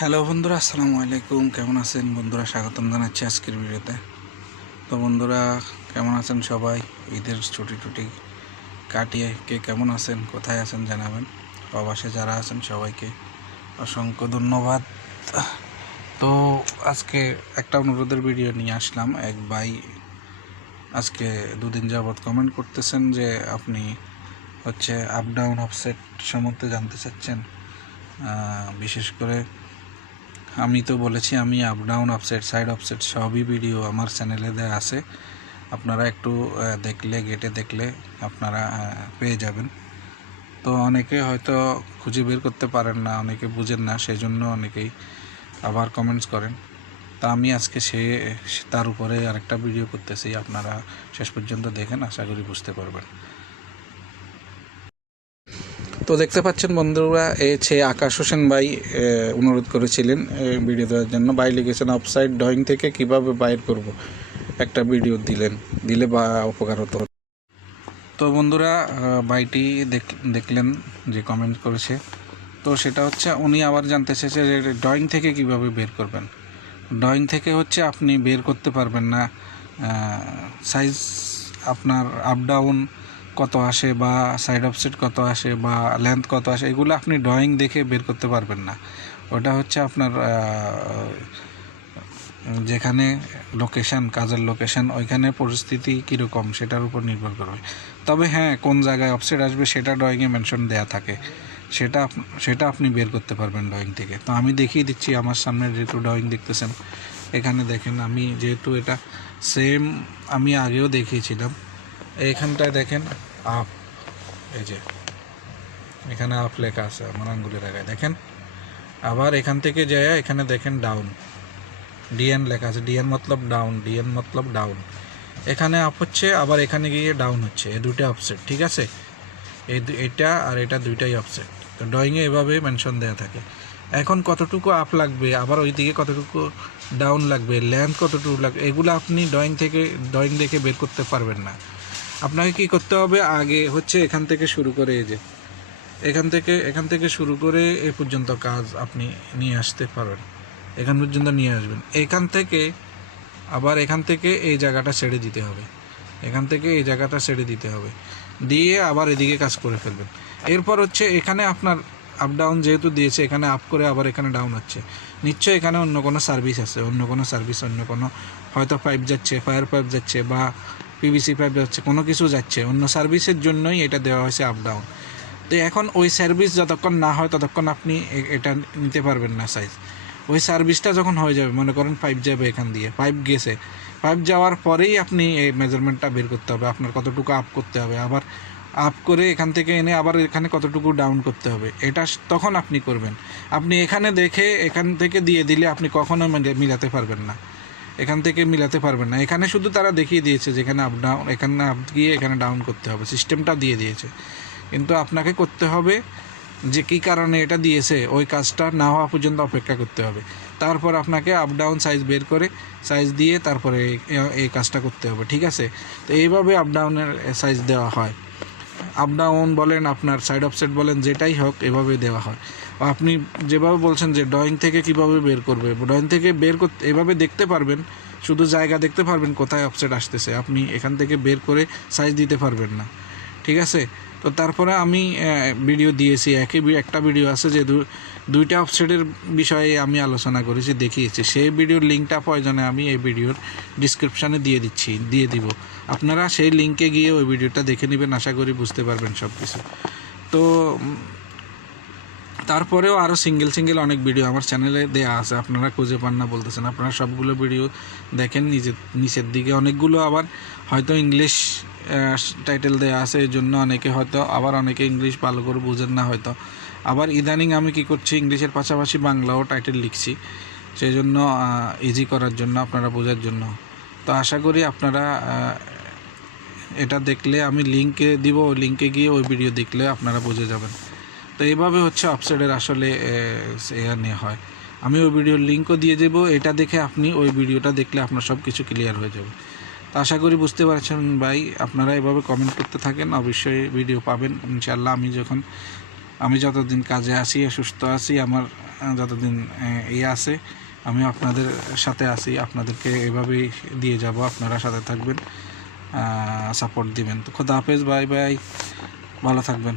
Hello বন্ধুরা, আসসালামু আলাইকুম। কেমন আছেন? বন্ধুরা, স্বাগতম জানাচ্ছি আজকের ভিডিওতে। তো বন্ধুরা, কেমন আছেন সবাই? ঈদের ছুটি টুটি কাটিয়ে কে কেমন আছেন? কোথায় আছেন জানাবেন। প্রবাসে যারা আছেন সবাইকে অসংখ্য ধন্যবাদ। তো আজকে একটা অনুরোধের ভিডিও নিয়ে আসলাম। এক ভাই আজকে দুদিন যাবৎ কমেন্ট করতেছেন যে আপনি হচ্ছে আপ ডাউন অফসেট সম্বন্ধে জানতে চাচ্ছেন। বিশেষ করে আমি তো বলেছি, আমি up down upset side offset সবই ভিডিও আমার চ্যানেলে দেওয়া আছে। আপনারা একটু দেখলে গেটে দেখলে আপনারা পেয়ে যাবেন। তো অনেকে হয়তো খুঁজে বের করতে পারেন না, অনেকে বুঝেন না সেই জন্য অনেকেই আবার কমেন্টস করেন। তা আমি আজকে সে- তার উপরে আরেকটা ভিডিও করতেছি, আপনারা শেষ পর্যন্ত দেখেন, আশা করি বুঝতে পারবেন। তো দেখতে পাচ্ছেন বন্ধুরা এ ছে আকাশ হোসেন ভাই অনুরোধ করেছিলেন ভিডিও দেওয়ার জন্য। ভাই লিখেছেন অফসাইড ড্রয়িং থেকে কীভাবে বাইর করব? একটা ভিডিও দিলেন, দিলে বা উপকার হতো। তো বন্ধুরা ভাইটি দেখ- দেখলেন যে কমেন্ট করেছে। তো সেটা হচ্ছে, উনি আবার জানতে চেয়েছে যে ড্রয়িং থেকে কীভাবে বের করবেন? ড্রয়িং থেকে হচ্ছে আপনি বের করতে পারবেন না। সাইজ আপনার আপ ডাউন কত আসে বা সাইড অফসেট কত আসে বা লেন্থ কত আসে, এগুলো আপনি ড্রয়িং দেখে বের করতে পারবেন না। ওটা হচ্ছে আপনার যেখানে লোকেশন কাজের লোকেশন ওইখানে পরিস্থিতি কীরকম সেটার উপর নির্ভর করবে। তবে হ্যাঁ কোন জায়গায় অফসেট আসবে সেটা ড্রয়িংয়ে মেনশন দেয়া থাকে। সেটা সেটা আপনি বের করতে পারবেন ড্রয়িং থেকে। তো আমি দেখিয়ে দিচ্ছি, আমার সামনে যেহেতু ড্রয়িং দেখতেছেন, এখানে দেখেন আমি যেহেতু এটা সেম আমি আগেও দেখিয়েছিলাম। এইখানটায় দেখেন আপ, এই যে, এখানে আপ লেখা আছে, আমার আঙ্গুলের আগায় দেখেন। আবার এখান থেকে যায় এখানে দেখেন ডাউন ডিএন লেখা আছে ডিএন মতলব ডাউন ডিএন মতলব ডাউন এখানে আপ হচ্ছে, আবার এখানে গিয়ে ডাউন হচ্ছে, এই দুটো অফসেট ঠিক আছে? এই এটা আর এটা দুইটাই অফসেট তো ড্রয়িংয়ে এভাবে মেনশন দেওয়া থাকে। এখন কতটুকু আপ লাগবে, আবার ওইদিকে কতটুকু ডাউন লাগবে লেন্থ কতটুকু লাগবে, এগুলো আপনি ড্রয়িং থেকে ড্রয়িং দেখে বের করতে পারবেন না। আপনাকে কি করতে হবে? আগে হচ্ছে এখান থেকে শুরু করে এই যে, এখান থেকে এখান থেকে শুরু করে এ পর্যন্ত কাজ আপনি নিয়ে আসতে পারবেন। এখান পর্যন্ত নিয়ে আসবেন। এখান থেকে আবার এখান থেকে এই জায়গাটা ছেড়ে দিতে হবে। এখান থেকে এই জায়গাটা ছেড়ে দিতে হবে। দিয়ে আবার এদিকে কাজ করে ফেলবেন। এরপর হচ্ছে এখানে আপনার আপ ডাউন যেহেতু দিয়েছে, এখানে আপ করে আবার এখানে ডাউন হচ্ছে। নিশ্চয়ই এখানে অন্য কোনো সার্ভিস আছে, অন্য কোনো সার্ভিস অন্য কোনো হয়তো পাইপ যাচ্ছে ফায়ার পাইপ যাচ্ছে বা পিভিসি পাইপ যাচ্ছে কোনো কিছু যাচ্ছে। অন্য সার্ভিসের জন্যই এটা দেওয়া হয়েছে আপ ডাউন তো এখন ওই সার্ভিস যতক্ষণ না হয়, ততক্ষণ আপনি এটা নিতে পারবেন না সাইজ ওই সার্ভিসটা যখন হয়ে যাবে, মনে করেন পাইপ যাবে এখান দিয়ে পাইপ গেছে। পাইপ যাওয়ার পরেই আপনি এই মেজারমেন্টটা বের করতে হবে। আপনার কতটুকু আপ করতে হবে। আবার আপ করে এখান থেকে এনে আবার এখানে কতটুকু ডাউন করতে হবে। এটা তখন আপনি করবেন। আপনি এখানে দেখে, এখান থেকে দিয়ে দিলে আপনি কখনো মিলে- মিলাতে পারবেন না। এখান থেকে মিলাতে পারবেন না। এখানে শুধু তারা দেখিয়ে দিয়েছে যেখানে আপ ডাউন এখানে আপ গিয়ে এখানে ডাউন করতে হবে। সিস্টেমটা দিয়ে দিয়েছে। কিন্তু আপনাকে করতে হবে যে কী কারণে এটা দিয়েছে, ওই কাজটা না হওয়া পর্যন্ত অপেক্ষা করতে হবে। তারপর আপনাকে আপ ডাউন সাইজ বের করে সাইজ দিয়ে তারপরে এই- কাজটা করতে হবে, ঠিক আছে? তো এইভাবে আপ ডাউনের সাইজ দেওয়া হয়। আপ ডাউন বলেন আপনার সাইড অফসেট বলেন, যেটাই হোক, এভাবে দেওয়া হয়। আপনি যেভাবে বলছেন যে ড্রয়িং থেকে কীভাবে বের করবে, ড্রয়িং থেকে বের করতে এভাবে দেখতে পারবেন, শুধু জায়গা দেখতে পারবেন কোথায় অফসেট আসতেছে, আপনি এখান থেকে বের করে সাইজ দিতে পারবেন না, ঠিক আছে? তো তারপরে আমি ভিডিও দিয়েছি, একই একটা ভিডিও আছে যে দুইটা অফসেটের বিষয়ে আমি আলোচনা করেছি, দেখিয়েছি। সেই ভিডিওর লিঙ্কটা প্রয়োজনে আমি এই ভিডিওর ডিসক্রিপশানে দিয়ে দিচ্ছি, দিয়ে দিব। আপনারা সেই লিঙ্কে গিয়ে ওই ভিডিওটা দেখে নেবেন, আশা করি বুঝতে পারবেন সব কিছু তো তারপরেও আরও সিঙ্গেল সিঙ্গেল অনেক ভিডিও আমার চ্যানেলে দেয়া আছে। আপনারা খুঁজে পান না বলতেছেন। আপনারা সবগুলো ভিডিও দেখেন নিজের নিচের দিকে। অনেকগুলো আবার হয়তো ইংলিশ টাইটেল দেওয়া আছে এই জন্য অনেকে হয়তো আবার অনেকে ইংলিশ ভালো করে বুঝেন না হয়তো। আবার ইদানিং আমি কি করছি, ইংলিশের পাশাপাশি বাংলাও টাইটেল লিখছি। সেই জন্য ইজি করার জন্য, আপনারা বোঝার জন্য। তো আশা করি আপনারা এটা দেখলে আমি লিঙ্কে দিব। লিঙ্কে গিয়ে ওই ভিডিও দেখলে আপনারা বুঝে যাবেন। তো এইভাবে হচ্ছে অফসাইডের আসলে নেওয়া হয়। আমি ওই ভিডিওর লিঙ্কও দিয়ে দেবো, এটা দেখে আপনি ওই ভিডিওটা দেখলে আপনার সব কিছু ক্লিয়ার হয়ে যাবে। তো আশা করি বুঝতে পারছেন ভাই, আপনারা এভাবে কমেন্ট করতে থাকেন, অবশ্যই ভিডিও পাবেন। ইনশাল্লাহ আমি যখন, আমি যতদিন কাজে আছি, সুস্থ আছি, আমার যতদিন এই আছে, আমি আপনাদের সাথে আছি, আপনাদেরকে এভাবেই দিয়ে যাব, আপনারা সাথে থাকবেন সাপোর্ট দিবেন। তো খোদা হাফেজ বাই বাই ভালো থাকবেন।